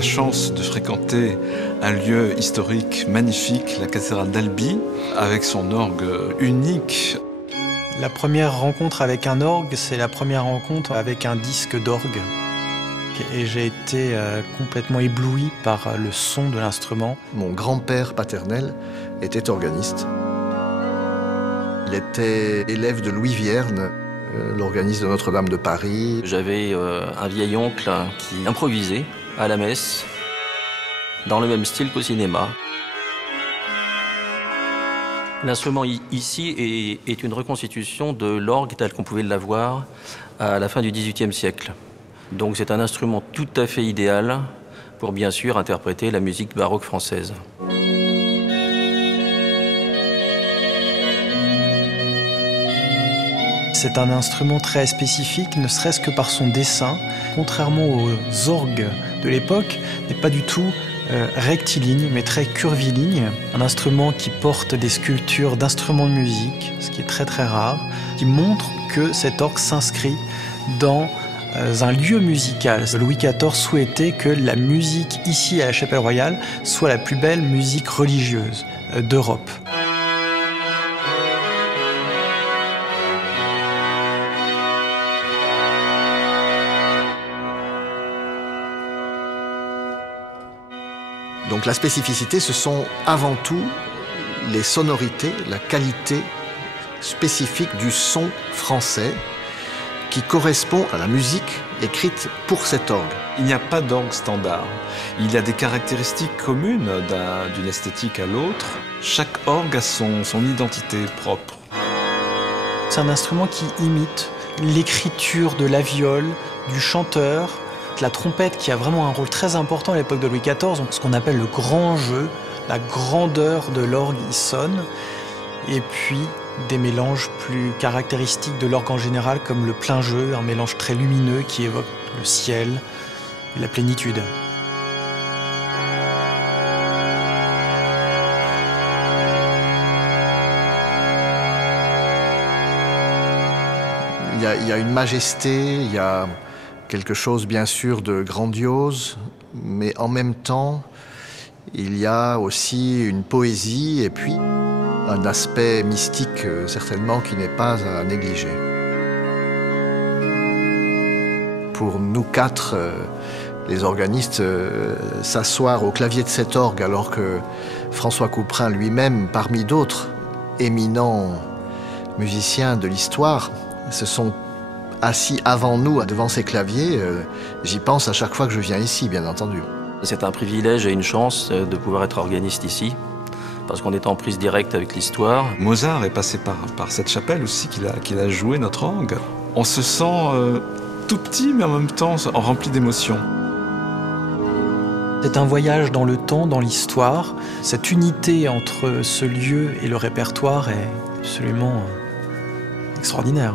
la chance de fréquenter un lieu historique magnifique, la cathédrale d'Albi, avec son orgue unique. La première rencontre avec un orgue, c'est la première rencontre avec un disque d'orgue. Et j'ai été complètement ébloui par le son de l'instrument. Mon grand-père paternel était organiste. Il était élève de Louis Vierne, l'organiste de Notre-Dame de Paris. J'avais un vieil oncle qui improvisait à la messe, dans le même style qu'au cinéma. L'instrument ici est une reconstitution de l'orgue tel qu'on pouvait l'avoir à la fin du XVIIIe siècle. Donc c'est un instrument tout à fait idéal pour bien sûr interpréter la musique baroque française. C'est un instrument très spécifique, ne serait-ce que par son dessin. Contrairement aux orgues de l'époque, n'est pas du tout rectiligne, mais très curviligne. Un instrument qui porte des sculptures d'instruments de musique, ce qui est très très rare, qui montre que cet orgue s'inscrit dans un lieu musical. Louis XIV souhaitait que la musique ici à la Chapelle Royale soit la plus belle musique religieuse d'Europe. Donc la spécificité, ce sont avant tout les sonorités, la qualité spécifique du son français qui correspond à la musique écrite pour cet orgue. Il n'y a pas d'orgue standard. Il y a des caractéristiques communes d'une esthétique à l'autre. Chaque orgue a son identité propre. C'est un instrument qui imite l'écriture de la viole, du chanteur, la trompette qui a vraiment un rôle très important à l'époque de Louis XIV, donc ce qu'on appelle le grand jeu, la grandeur de l'orgue y sonne, et puis des mélanges plus caractéristiques de l'orgue en général, comme le plein jeu, un mélange très lumineux qui évoque le ciel et la plénitude. Il y a une majesté, il y a quelque chose bien sûr de grandiose, mais en même temps, il y a aussi une poésie et puis un aspect mystique certainement qui n'est pas à négliger. Pour nous quatre, les organistes, s'asseoir au clavier de cet orgue alors que François Couperin lui-même, parmi d'autres éminents musiciens de l'histoire, se sont assis avant nous devant ces claviers, j'y pense à chaque fois que je viens ici, bien entendu. C'est un privilège et une chance de pouvoir être organiste ici, parce qu'on est en prise directe avec l'histoire. Mozart est passé par cette chapelle aussi qu'il a joué notre orgue. On se sent tout petit, mais en même temps rempli d'émotions. C'est un voyage dans le temps, dans l'histoire. Cette unité entre ce lieu et le répertoire est absolument extraordinaire.